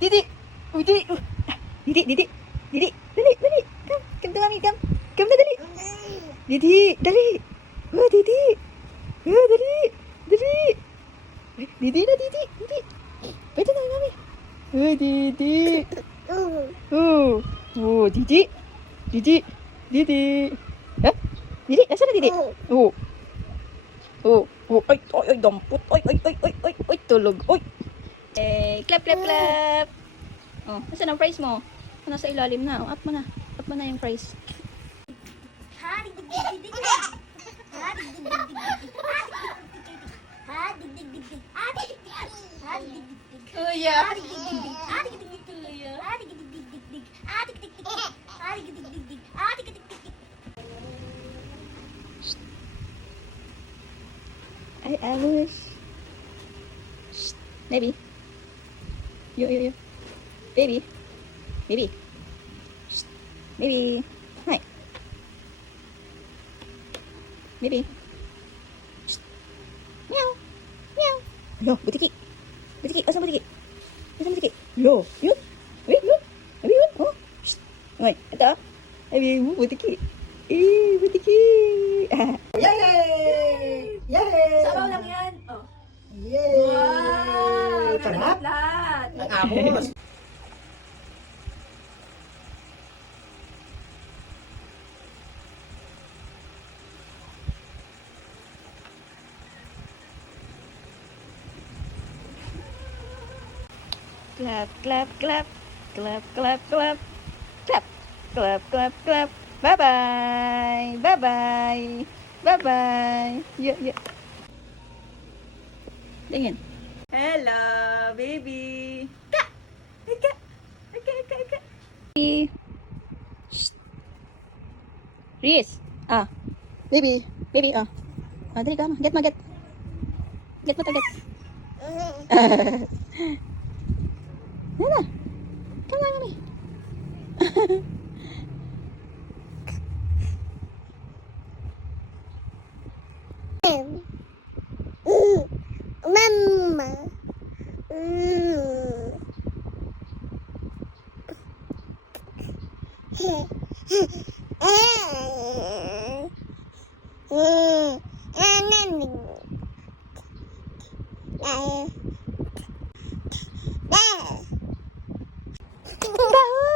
Didi. Oh, Didi. Didi, Didi. Didi, dali, dali. Come to mommy, come. Come na, dali. Didi, dali. Oh, Didi. Oh, dali. Dali. Didi na, Didi. Didi. Pwede na, mami. Oh, Didi. Oh. Oh, Didi. Didi. Didi. Ha? Didi, nasa na, Didi? Oh. Oh. Oh, ay, ay, ay, dampot. Ay, ay, ay, ay, ay, ay, tulog. Ay. Clap, clap, clap. Oh, nasa ang prize mo? Nasa ilalim na. Oh, up mo na. Up mo na yung prize. Kuya. Ay, Alice. Shh. Baby. Yo, yo, yo. Baby. Baby. Shh. Baby. Hi. Baby. Shh. Meow. Meow. Yo, butiki. Butiki. Asan butiki? Asan butiki? Yo. Yun. Wait, yun. Abi yun. Oh. Shh. Okay. Ito. Abi, butiki. Butiki. Yay! Yay! Sabaw lang yan. Oh. Yay! Wow! Sarap. Lahat. Ang amos. Clap, clap, clap. Clap, clap, clap. Clap. Clap, clap, clap. Bye-bye. Bye-bye. Bye-bye. Yeah, yeah. Tingin. Hello, baby. Ka! Ika! Ika, ika, ika. Shh. Reese. Ah. Baby. Baby, ah. Ah, dali ka ma. Get ma, get. Get mo to, get. Yan na. Come on, mami. Mama. Baho!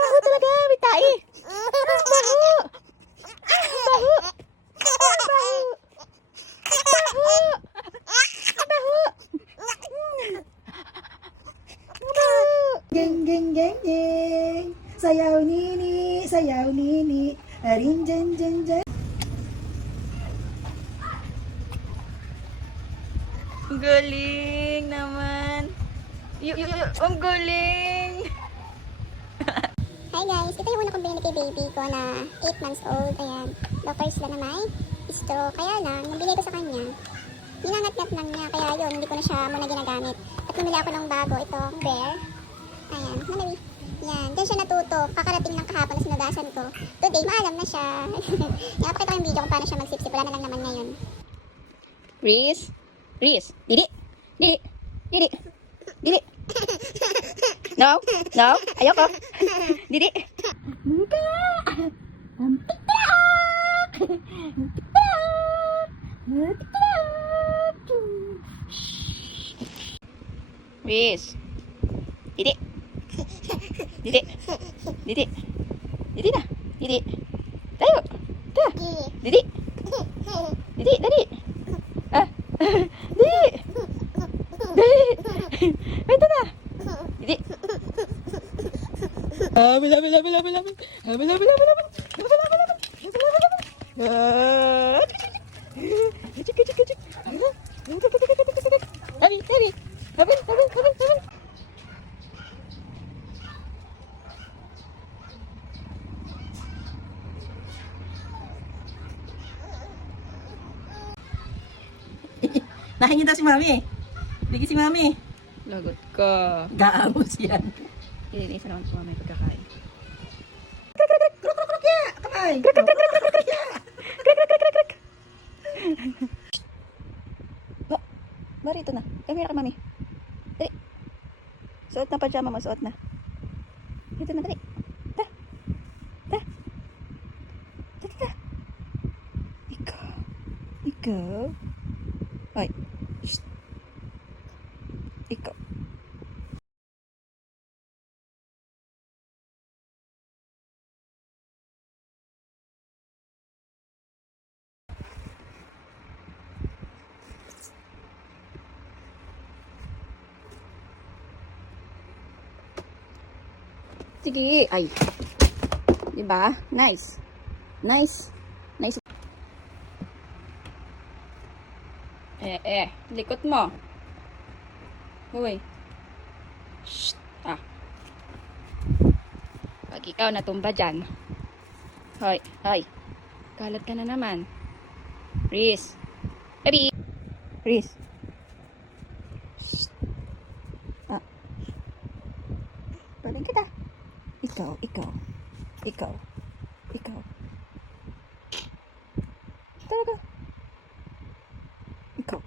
Baho talaga, may tae. Baho! Baho! Baho! Baho! Baho! Baho! Geng, geng, geng, geng. Sayaw nini, sayaw nini. Arin, jen, jen, jen. Galing naman. Ang galing. Hi guys, ito yung una kong binili kay baby ko na 8 months old. Ayan, doctor sila na may stroke. Kaya lang, nung binili ko sa kanya, ginangat-ngat lang niya. Kaya yun, hindi ko na siya muna ginagamit. At bumili ako ng bago, itong bear. Ayan, manabi. Yan, dyan siya natuto. Kakarating lang kahapon na sinugasan ko. Today, maalam na siya. Napakita ko yung video kung paano siya magsipsip. Wala na lang naman ngayon. Reese. Reese. Didi. Didi. Didi. Didi. No. No. Ayoko. Didi. Muka. Reese. Didi. Didi. Didi. Didi na. Didi. Tayo. Ta. Didi. Didi. Didi. Ah. Didi. Didi. Ito na. Didi. Bila, bila, bila, bila, bila. Bila, bila, bila, bila. Bila, bila, bila. Bila, bila, bila. Kecik, kecik, kecik. Tabi, tabi. Tabi, tabi, tabi, tabi. Nahingi daw si Mami. Bigi si Mami. Lagot ka. Gaamos yan. Ililisa naman si Mami pagkakain. Krak, krak, krak, krak, krak, ya! Kamay! Krak, krak, krak, krak, krak, ya! Krak, krak, krak, krak, krak. Ba, rito na. Kaya mira ka, Mami. Dali. Suot na pajama mo, suot na. Dito na, dali. Ta. Ta. Dito na. Ikaw. Ikaw. Ay. Shh. Ikaw. Sige. Ay. Diba? Nice. Nice. Nice. Likot mo. Uy. Shh. Ah. Pag ikaw natumba dyan. Hoy, hoy. Kalat ka na naman. Reese. Baby. Reese. Shh. Ah. Paling kita. Ikaw, ikaw. Ikaw. Ikaw. Talaga. Ikaw.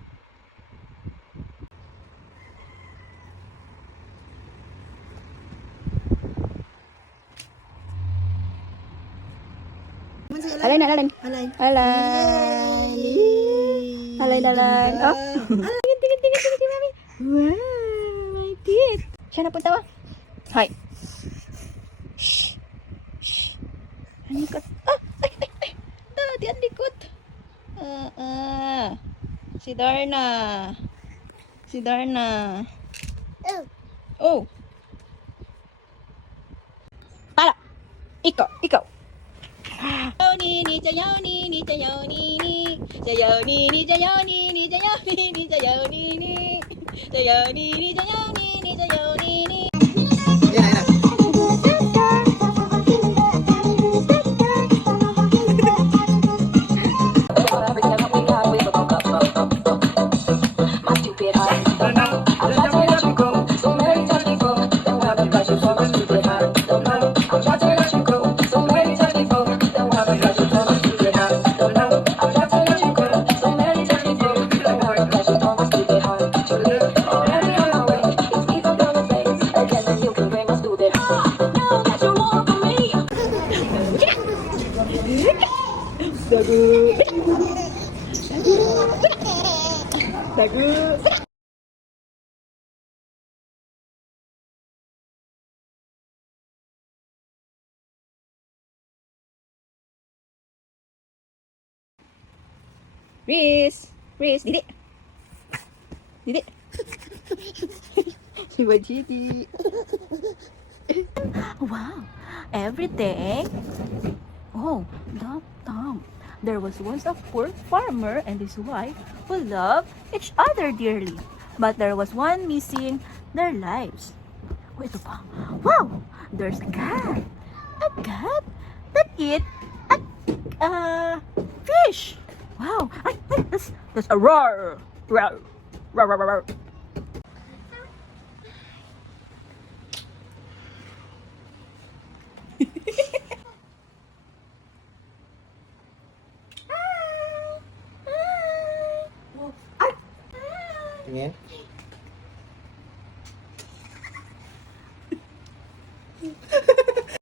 Alay na, alay. Alay. Alay. Alay na lang. Oh. Tingin, mami. Wow, my teeth. Siya napunta ba? Hi. Shh. Shh. Ang likot. Ah, ay. Di ang likot. Si Darna. Si Darna. Oh. Para. Ikaw. Ni jayo ni jayo ni jayo ni jayo ni jayo ni jayo ni jayo ni jayo ni jayo ni. Dagu. Reese, Didi. Si Wajidi. Wow, everything. Oh, Tom. There was once a poor farmer and his wife who loved each other dearly. But there was one missing their lives. Oh, ito pa. Wow! There's a cat. A cat that eat a fish. Wow! Ay, that's a roar. Roar. Roar, roar, roar. Tingin.